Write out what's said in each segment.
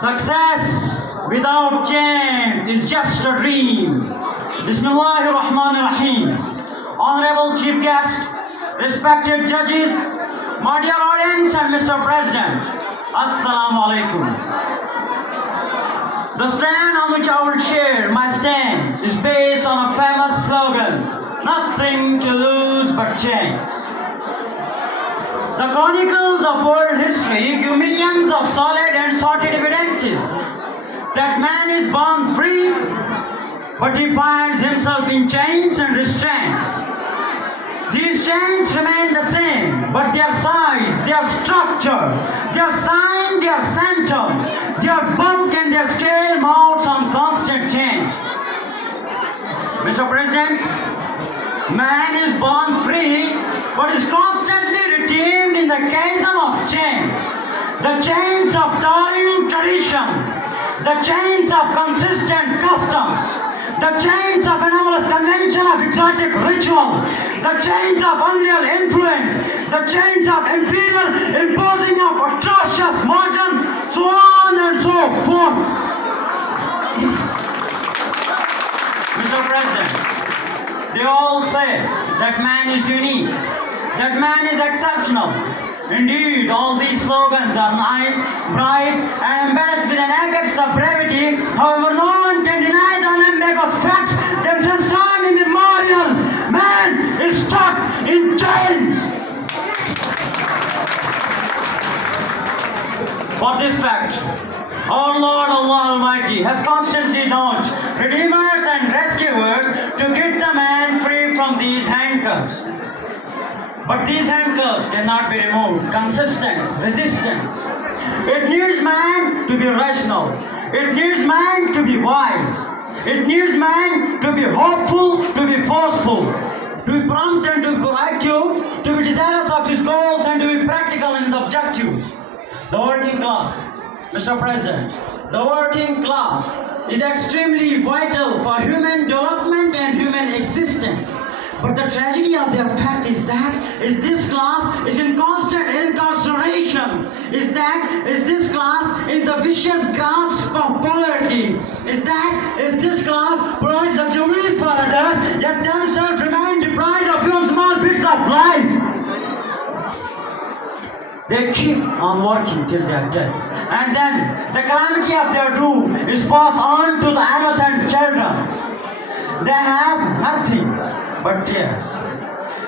Success without change is just a dream. Bismillahir Rahmanir Rahim. Honorable Chief Guest, respected judges, my dear audience and Mr. President, Assalamu Alaikum. The stand on which I will share my stance is based on a famous slogan, nothing to lose but change. The chronicles of world history give millions of solid and sorted evidences that man is born free, but he finds himself in chains and restraints. These chains remain the same, but their size, their structure, their sign, their center, their bulk and their scale mounts on constant change. Mr. President, man is born free, but is constantly retained in the chasm of chains. The chains of towering tradition, the chains of consistent customs, the chains of anomalous convention of exotic ritual, the chains of unreal influence, the chains of imperial imposing of atrocious margin, so on and so forth. Mr. President, they all say that man is unique, that man is exceptional. Indeed, all these slogans are nice, bright, and embellished with an apex of brevity. However, no one can deny the unambiguous fact that since time immemorial, man is stuck in chains. For this fact, our Lord Allah Almighty has constantly launched redeemers and rescuers to get the man free from these handcuffs. But these handcuffs cannot be removed. Consistence, resistance. It needs man to be rational. It needs man to be wise. It needs man to be hopeful, to be forceful, to be prompt and to be proactive, to be desirous of his goals and to be practical in his objectives. The working class, Mr. President, the working class is extremely vital for human development and human existence. But the tragedy of their fact is that this class is in constant incarceration. Is this class in the vicious grasp of poverty? Is this class provides luxuries for others, yet themselves remain deprived of even small bits of life? They keep on working till their death. And then the calamity of their doom is passed on to the innocent children. They have nothing but tears.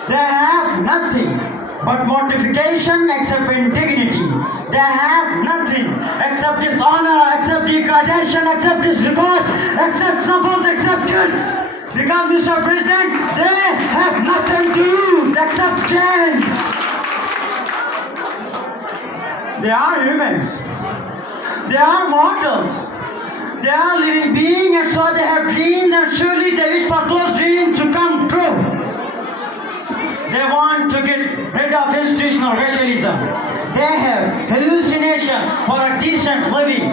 They have nothing but mortification except indignity. They have nothing except dishonor, except degradation, except disregard, except snuffles, except guilt. Because, Mr. President, they have nothing to lose except change. They are humans. They are mortals. They are living beings, and so they have dreams, and surely they wish for those dreams to come true. They want to get rid of institutional racialism. They have hallucination for a decent living.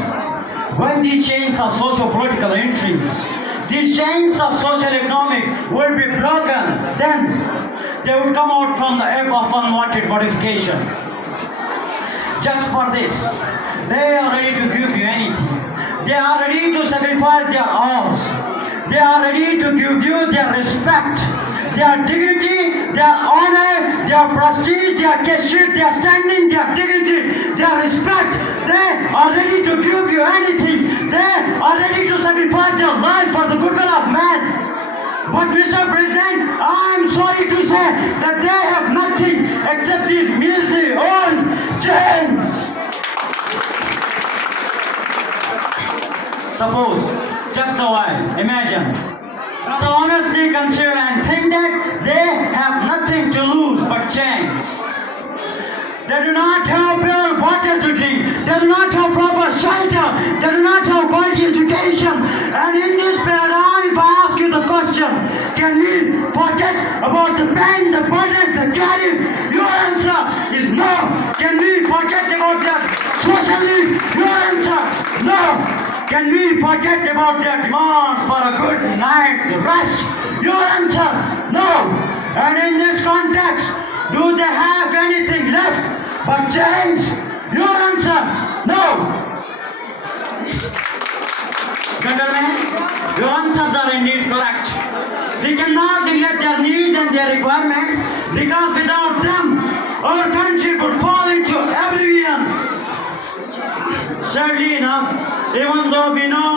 When these chains of socio-political intrigues, these chains of social-economic will be broken, then they will come out from the ebb of unwanted modification. Just for this, they are ready to give you anything. They are ready to sacrifice their arms. They are ready to give you their respect, their dignity, their honor, their prestige, their cashier, their standing, their dignity, their respect. They are ready to give you anything. They are ready to sacrifice their life for the goodwill of man. But Mr. President, I am sorry to say that they have nothing except these measly old chains. Suppose, just a while, imagine. Now honestly consider and think that they have nothing to lose but chains. They do not have pure water to drink. They do not have proper shelter. They do not have quality education. And in this paradigm, if I ask you the question, can we forget about the pain, the burdens they carry? Your answer is no. Can we forget about their social need? Your answer, no. Can we forget about their demands for a good night's rest? Your answer, no. And in this context, But change, your answer, no. Gentlemen, your answers are indeed correct. We cannot neglect their needs and their requirements because without them, our country would fall into oblivion. Sadly enough, even though we know